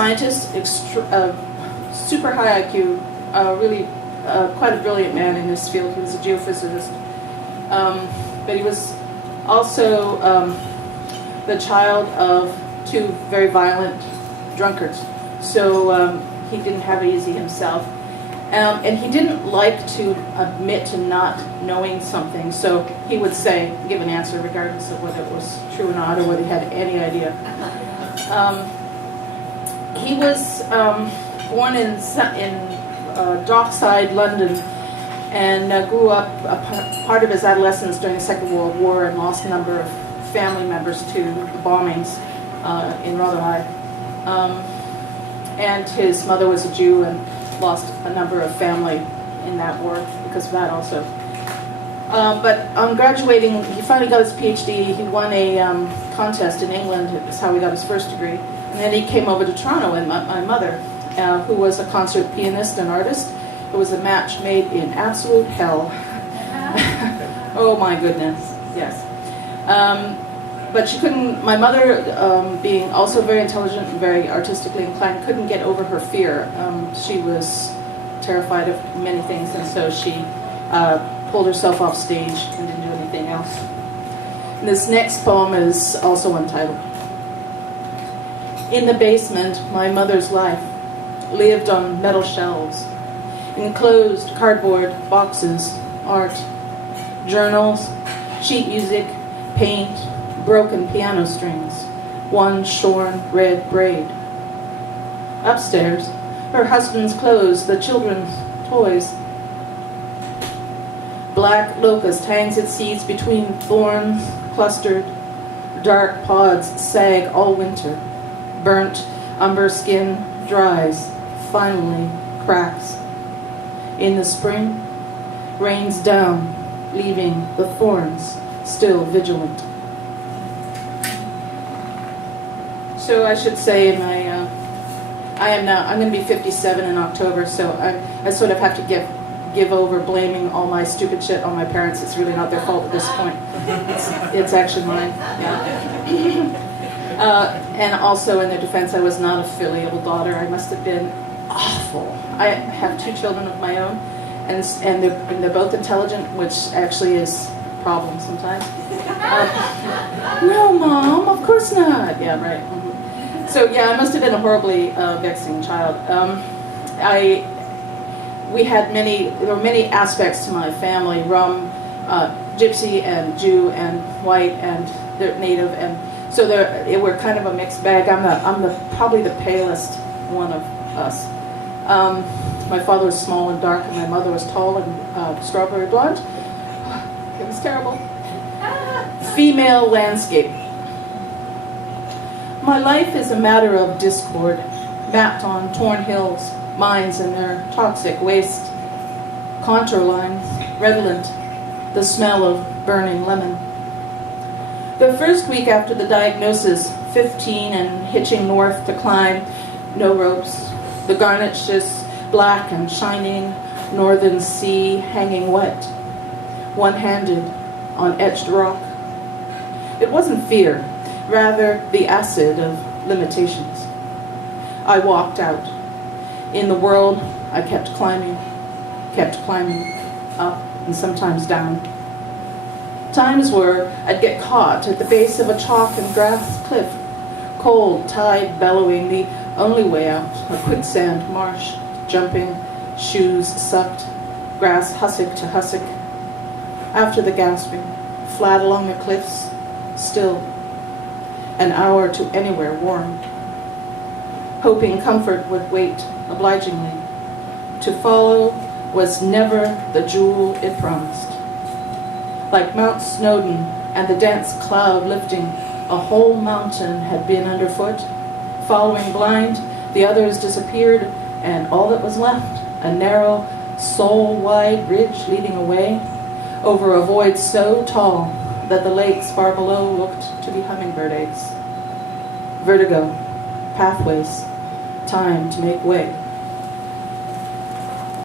scientist, super high IQ, really quite a brilliant man in this field. He was a geophysicist. But he was also the child of two very violent drunkards. So he didn't have it easy himself. And he didn't like to admit to not knowing something. So he would give an answer regardless of whether it was true or not, or whether he had any idea. He was born in Dockside, London, and grew up part of his adolescence during the Second World War, and lost a number of family members to the bombings in Rotherhithe. And his mother was a Jew and lost a number of family in that war because of that also. But on graduating, he finally got his PhD. He won a contest in England. That's how he got his first degree. And then he came over to Toronto, and my mother, who was a concert pianist and artist, it was a match made in absolute hell. Oh my goodness, yes. But she couldn't, my mother, being also very intelligent and very artistically inclined, couldn't get over her fear. She was terrified of many things, and so she pulled herself off stage and didn't do anything else. And this next poem is also untitled. In the basement, my mother's life lived on metal shelves, enclosed cardboard boxes, art, journals, sheet music, paint, broken piano strings, one shorn red braid. Upstairs, her husband's clothes, the children's toys. Black locust hangs its seeds between thorns, clustered. Dark pods sag all winter. Burnt umber skin dries, finally cracks. In the spring, rains down, leaving the thorns still vigilant. So I should say I'm going to be 57 in October, so I sort of have to give over blaming all my stupid shit on my parents. It's really not their fault at this point. It's actually mine. Yeah. And also, in their defense, I was not a filial daughter. I must have been awful. I have two children of my own, and they're both intelligent, which actually is a problem sometimes. No, Mom, of course not. Yeah, right. Mm-hmm. So yeah, I must have been a horribly vexing child. There were many aspects to my family: Rum, Gypsy, and Jew, and white, and they're native, and so we're kind of a mixed bag. I'm probably the palest one of us. My father was small and dark, and my mother was tall and strawberry blonde. It was terrible. Female landscape. My life is a matter of discord, mapped on torn hills, mines and their toxic waste, contour lines, redolent, the smell of burning lemon. The first week after the diagnosis, 15 and hitching north to climb, no ropes, the garnet's just black and shining, northern sea hanging wet, one-handed on etched rock. It wasn't fear, rather the acid of limitations. I walked out. In the world, I kept climbing, up and sometimes down. Times were I'd get caught at the base of a chalk and grass cliff, cold tide bellowing, the only way out, a quicksand marsh, jumping, shoes sucked, grass hussock to hussock. After the gasping, flat along the cliffs, still, an hour to anywhere warm. Hoping comfort would wait obligingly. To follow was never the jewel it promised. Like Mount Snowdon and the dense cloud lifting, a whole mountain had been underfoot. Following blind, the others disappeared, and all that was left, a narrow, soul-wide ridge leading away over a void so tall that the lakes far below looked to be hummingbird eggs. Vertigo, pathways, time to make way.